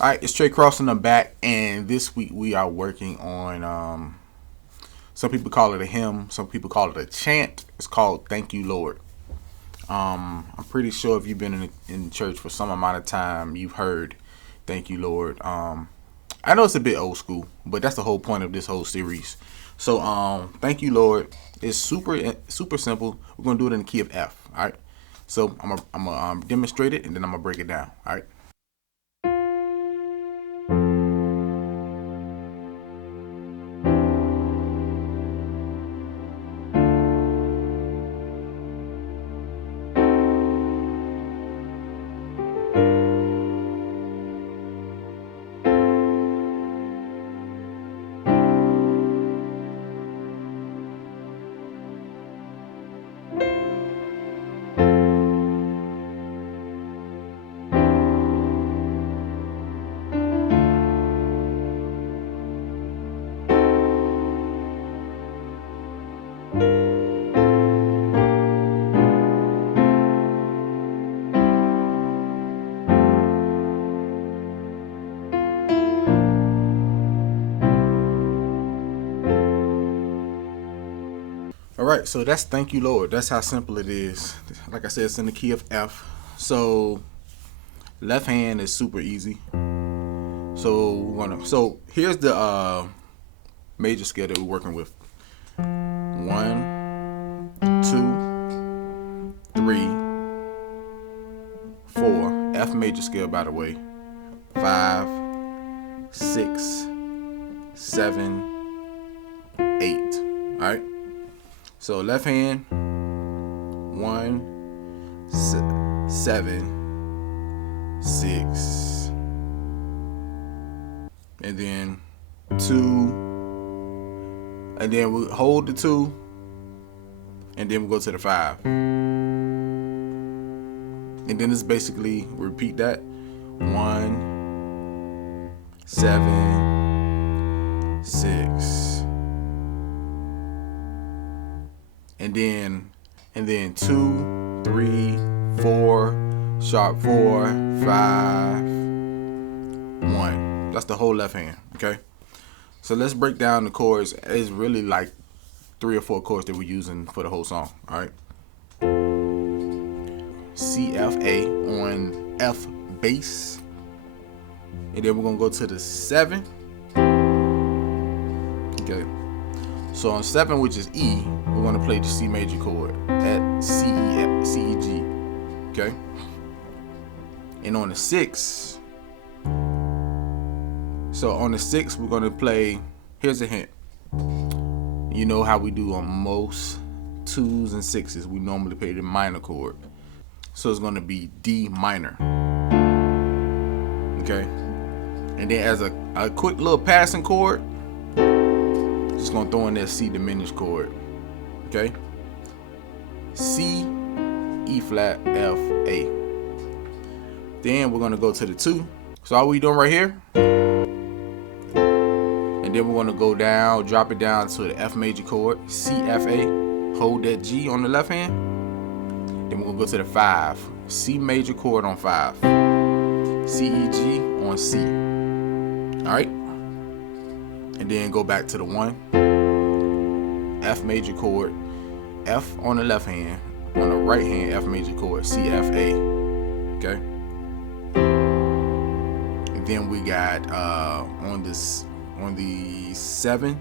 All right, it's Trey Cross in the back, and this week we are working on. Some people call it a hymn, some people call it a chant. It's called "Thank You, Lord." I'm pretty sure if you've been in church for some amount of time, you've heard "Thank You, Lord." I know it's a bit old school, but that's the whole point of this whole series. So, "Thank You, Lord" is super simple. We're gonna do it in the key of F. All right. So I'm gonna demonstrate it, and then I'm gonna break it down. All right. All right, so that's "Thank You, Lord." That's how simple it is. Like I said, it's in the key of F. So left hand is super easy. So here's the major scale that we're working with: 1, 2, 3, 4. F major scale, by the way. 5, 6, 7, 8. All right. So left hand, 1, 7, 6, and then 2, and then we hold the 2, and then we go to the 5, and then it's basically repeat that: 1, 7, 6, and then 2, 3, 4, sharp 4, 5, 1. That's the whole left hand. Okay. So let's break down the chords. It's really like 3 or 4 chords that we're using for the whole song. All right. C, F, A on F bass, and then we're gonna go to the 7. Okay. So on 7, which is E, we're gonna play the C major chord at C E G. Okay. And on the 6, so on the 6 we're gonna play. Here's a hint. You know how we do on most 2s and 6s. We normally play the minor chord. So it's gonna be D minor. Okay. And then as a quick little passing chord, just gonna throw in that C diminished chord. Okay. C, E flat, F, A. Then we're gonna go to the 2. So all we doing right here, and then we're gonna go down, drop it down to the F major chord, C, F, A. Hold that G on the left hand. Then we're gonna go to the 5, C major chord on 5, C, E, G on C. All right. And then go back to the 1, F major chord, F on the left hand, on the right hand F major chord, C, F, A. Okay. And then we got on the 7,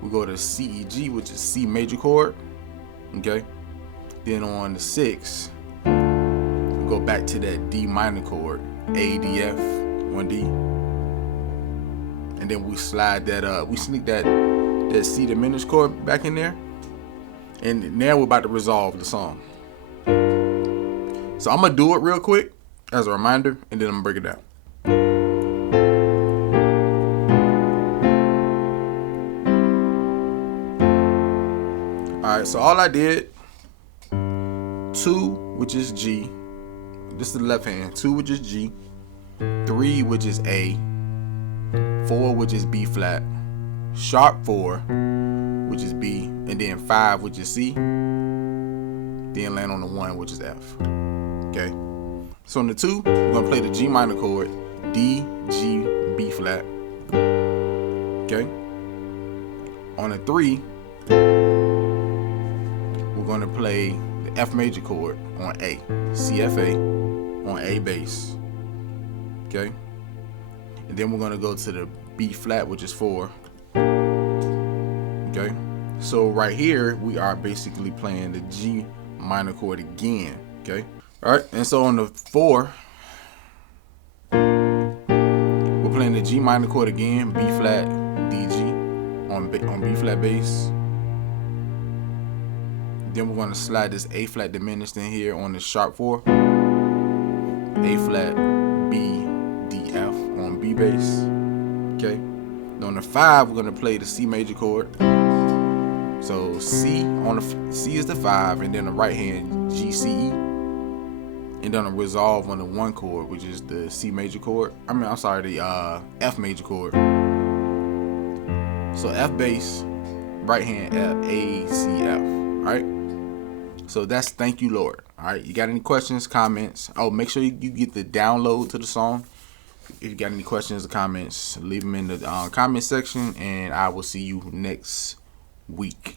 we go to C, E, G, which is C major chord. Okay. Then on the 6, we go back to that D minor chord, A, D, F, 1D. And then we slide that we sneak that C diminished chord back in there. And now we're about to resolve the song. So I'm gonna do it real quick as a reminder, and then I'm gonna break it down. Alright, so all I did, 2, which is G. This is the left hand. 2, which is G. 3, which is A. 4, which is B flat. Sharp 4, which is B. And then 5, which is C. Then land on the 1, which is F. Okay. So on the 2, we're gonna play the G minor chord, D, G, B flat. Okay. On a 3, we're going to play the F major chord on A, C, F, A, on A bass. Okay. And then we're going to go to the B flat, which is 4. Okay. So right here, we are basically playing the G minor chord again. Okay. All right. And so on the 4, we're playing the G minor chord again, B flat, D, G on B flat bass. Then we're going to slide this A flat diminished in here on the sharp 4. A flat, B, D, F on B bass. Okay. And on the 5, we're going to play the C major chord. So C is the 5, and then the right hand G, C, E, and then a resolve on the 1 chord, which is the C major chord. The F major chord. So F bass, right hand F, A, C, F. All right. So that's Thank You Lord. All right. You got any questions, comments? Oh, make sure you get the download to the song. If you got any questions or comments, leave them in the comment section, and I will see you next week.